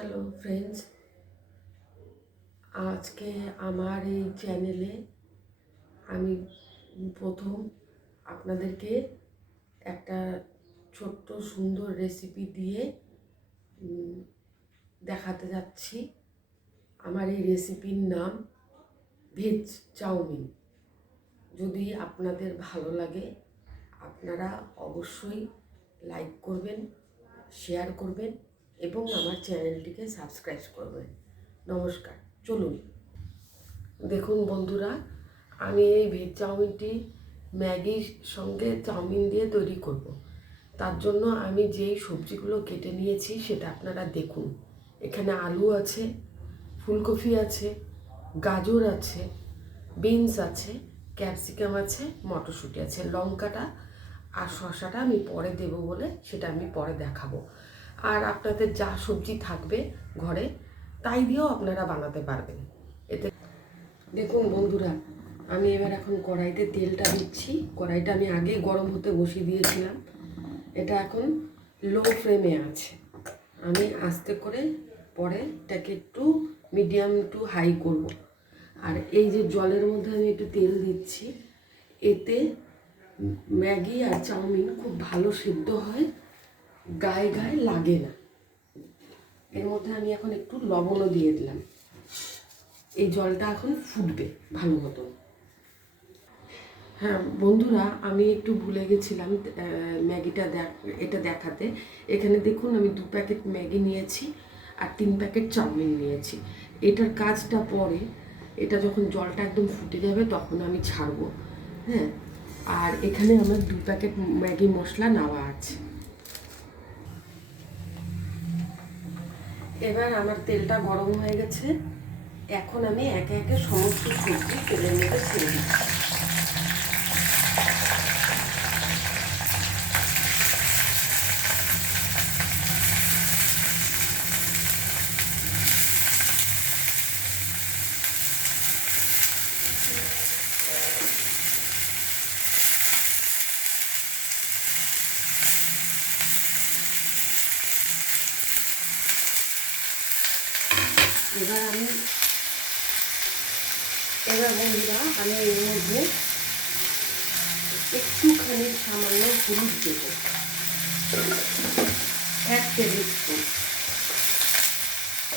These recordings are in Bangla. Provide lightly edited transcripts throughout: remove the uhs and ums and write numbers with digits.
হ্যালো ফ্রেন্ডস, আজকে আমার এই চ্যানেলে আমি প্রথম আপনাদেরকে একটা ছোট্ট সুন্দর রেসিপি দিয়ে দেখাতে যাচ্ছি। আমার এই রেসিপির নাম ভেজ চাউমিন। যদি আপনাদের ভালো লাগে আপনারা অবশ্যই লাইক করবেন, শেয়ার করবেন এবং আমার চ্যানেলটিকে সাবস্ক্রাইব করবেন। নমস্কার। চলুন দেখুন বন্ধুরা, আমি এই ভেজ চাউমিনটি ম্যাগির সঙ্গে চাউমিন দিয়ে তৈরি করব। তার জন্য আমি যেই সবজিগুলো কেটে নিয়েছি সেটা আপনারা দেখুন। এখানে আলু আছে, ফুলকপি আছে, গাজর আছে, বিনস আছে, ক্যাপসিকাম আছে, মটরশুঁটি আছে, লঙ্কাটা আর শসাটা আমি পরে দেব বলে সেটা আমি পরে দেখাবো। আর আপনাদের যা সবজি থাকবে ঘরে তাই দিয়েও আপনারা বানাতে পারবেন। এতে দেখুন বন্ধুরা, আমি এবার এখন কড়াইতে তেলটা দিচ্ছি। কড়াইটা আমি আগে গরম হতে বসিয়ে দিয়েছিলাম। এটা এখন লো ফ্লেমে আছে। আমি আস্তে করে পরে এটাকে একটু মিডিয়াম টু হাই করব। আর এই যে জলের মধ্যে আমি একটু তেল দিচ্ছি, এতে ম্যাগি আর চাউমিন খুব ভালো সিদ্ধ হয়, গায়ে গায়ে লাগে না। এর মধ্যে আমি এখন একটু লবণও দিয়ে দিলাম। এই জলটা এখন ফুটবে ভালো মতো। হ্যাঁ বন্ধুরা, আমি একটু ভুলে গেছিলাম ম্যাগিটা এটা দেখাতে। এখানে দেখুন আমি 2 প্যাকেট ম্যাগি নিয়েছি আর 3 প্যাকেট চাউমিন নিয়েছি। এটার কাজটা পরে, এটা যখন জলটা একদম ফুটে যাবে তখন আমি ছাড়বো। হ্যাঁ, আর এখানে আমার 2 প্যাকেট ম্যাগি মশলা নেওয়া আছে। এবার আমার তেলটা গরম হয়ে গেছে। এখন আমি একে একে সমস্ত সবজি তেলের মধ্যে ছেড়ে দিচ্ছি। এবার বন্ধুরা, আমি এর মধ্যে একটুখানি সামান্য হলুদ দেব, 1 টেবিল স্পুন।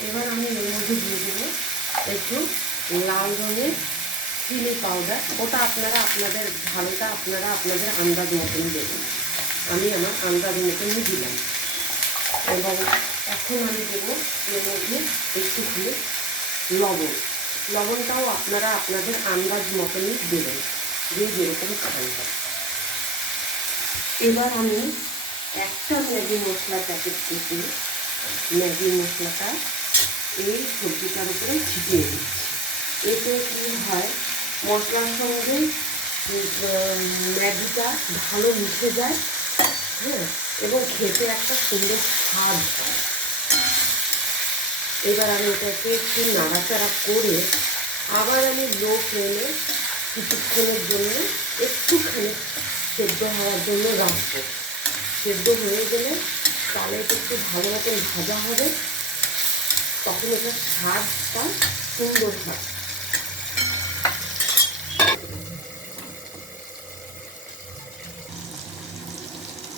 এবার আমি এর মধ্যে দিয়ে দেবো একটু লাল রঙের চিলি পাউডার। ওটা আপনারা আপনাদের ঝালটা আপনাদের আন্দাজ মতন দেবেন। আমি আমার আন্দাজ মতনই দিলাম। এবং এখন আমি দেবো এর মধ্যে একটুখানি লবণ। লবণটাও আপনারা আপনাদের আন্দাজ মতনই দেবেন, যে যেরকম খান। এবার আমি একটা ম্যাগি মশলা প্যাকেট থেকে ম্যাগি মশলাটা এই সবজিটার উপরে ছিটিয়ে দিচ্ছি। এতে কী হয়, মশলার সঙ্গে ম্যাগিটা ভালো মিশে যায়। হ্যাঁ, এবং খেতে একটা সুন্দর স্বাদ হয়। এবার আমি এটাকে একটু নাড়াচাড়া করে আবার আমি লো ফ্লেমে কিছুক্ষণের জন্য একটুখানি সেদ্ধ হওয়ার জন্য রাখবো। সেদ্ধ হয়ে গেলে তাহলে এটা একটু ভালো মতন ভাজা হবে, তখন এটার স্বাদটা সুন্দর হয়।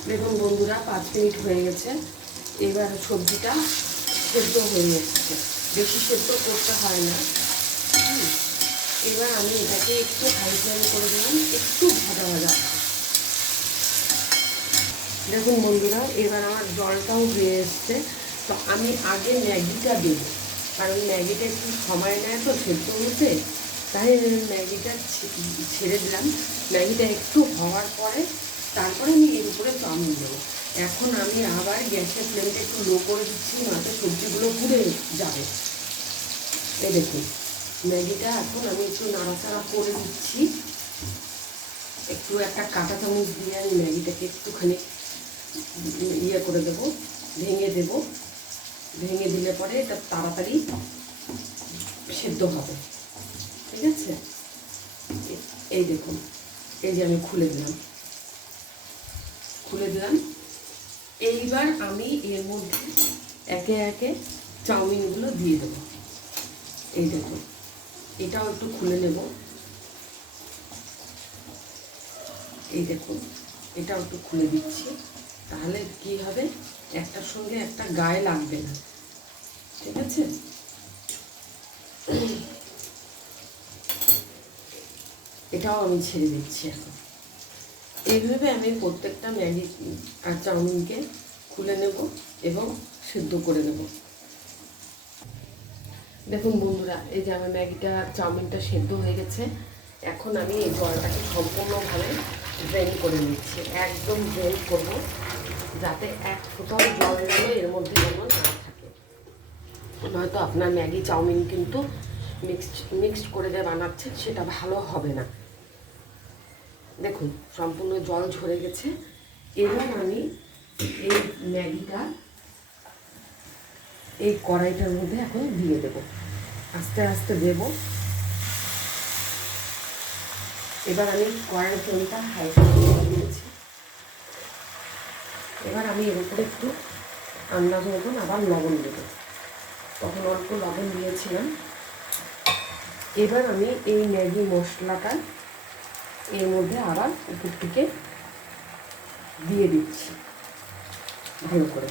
দেখুন বন্ধুরা, 5 মিনিট হয়ে গেছে। এবার সবজিটা সেদ্ধ হয়ে এসছে, বেশি সেদ্ধ করতে হয় না। এবার আমি এটাকে একটু হাই ফ্লেম করে দিলাম, একটু ভাজা ভাজা। দেখুন বন্ধুরা, এবার আমার জলটাও হয়ে এসছে। তো আমি আগে ম্যাগিটা দেব, কারণ ম্যাগিটা একটু সময় নেয় তো সেদ্ধ হতে, তাই ম্যাগিটা ছেড়ে দিলাম। ম্যাগিটা একটু হওয়ার পরে তারপরে আমি এর উপরে চাউমিন দেবো। এখন আমি আবার গ্যাসের ফ্লেমটা একটু লো করে দিচ্ছি, নয়তো সবজিগুলো পুড়ে যাবে। এই দেখুন, ম্যাগিটা এখন আমি একটু নাড়াচাড়া করে দিচ্ছি। একটু একটা কাঁটা চামচ দিয়ে আমি ম্যাগিটাকে একটুখানি ইয়ে করে দেবো, ভেঙে দেবো। ভেঙে দিলে পরে এটা তাড়াতাড়ি সেদ্ধ হবে। ঠিক আছে, এই দেখুন, এই যে আমি খুলে দিলাম। এইবার আমি এর মধ্যে একে একে চাউমিনগুলো দিয়ে দেবো। এই দেখুন, এটাও একটু খুলে নেব। এই দেখুন, এটাও একটু খুলে দিচ্ছি, তাহলে কি হবে, একটার সঙ্গে একটা গায়ে লাগবে না। ঠিক আছে, এটাও আমি ছেড়ে দিচ্ছি এখন। এইভাবে আমি প্রত্যেকটা ম্যাগি আর চাউমিনকে খুলে নেব এবং সেদ্ধ করে নেব। দেখুন বন্ধুরা, এই যে আমার ম্যাগিটা চাউমিনটা সেদ্ধ হয়ে গেছে। এখন আমি এই জলটাকে সম্পূর্ণভাবে ড্রেন করে নিচ্ছি, একদম ড্রেন করব, যাতে এক ফোঁটাও জল যেন এর মধ্যে যেন না থাকে। নয়তো আপনার ম্যাগি চাউমিন কিন্তু মিক্সড করে যে বানাচ্ছেন সেটা ভালো হবে না। দেখুন সম্পূর্ণ জল ঝরে গেছে। এবার আমি এই ম্যাগিটা এই কড়াইটার মধ্যে এখন দিয়ে দেব, আস্তে আস্তে দেব। এবার আমি কড়াইয়ের ফ্লেমটা হাই করে দিয়েছি। এবার আমি এর উপরে একটু আন্দাজ মতন আবার লবণ দেব, তখন অল্প লবণ দিয়েছিলাম। এবার আমি এই ম্যাগি মশলাটা এর মধ্যে আবার উপর থেকে দিয়ে দিচ্ছি, ভালো করে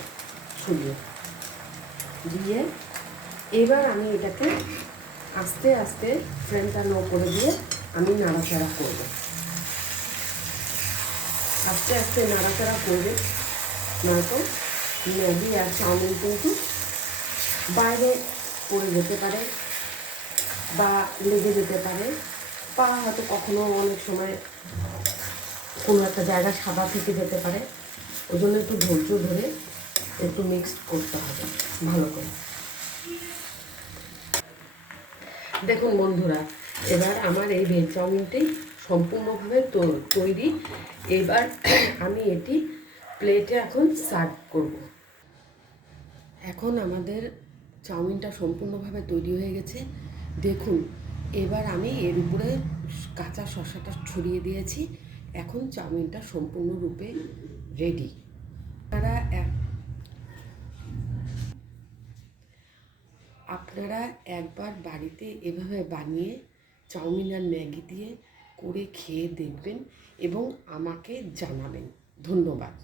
ছড়িয়ে দিয়ে। এবার আমি এটাকে আস্তে আস্তে ফ্লেমটা লো করে দিয়ে আমি নাড়াচাড়া করব, আস্তে আস্তে নাড়াচাড়া করবে, নয়তো ম্যাগি আর চাউমিন কিন্তু বাইরে পড়ে যেতে পারে বা লেগে যেতে পারে, বা হয়তো কখনো অনেক সময় কোনো একটা জায়গা সাদা থেকে যেতে পারে। ওই জন্য একটু ধৈর্য ধরে একটু মিক্সড করতে হবে ভালো করে। দেখুন বন্ধুরা, এবার আমার এই ভেজ চাউমিনটি সম্পূর্ণভাবে তৈরি। এবার আমি এটি প্লেটে এখন সার্ভ করব। এখন আমাদের চাউমিনটা সম্পূর্ণভাবে তৈরি হয়ে গেছে। দেখুন, এবার আমি এর উপরে কাঁচা শসাটা ছড়িয়ে দিয়েছি। এখন চাউমিনটা সম্পূর্ণরূপে রেডি। আপনারা একবার বাড়িতে এভাবে বানিয়ে চাউমিন আর ম্যাগি দিয়ে করে খেয়ে দেখবেন এবং আমাকে জানাবেন। ধন্যবাদ।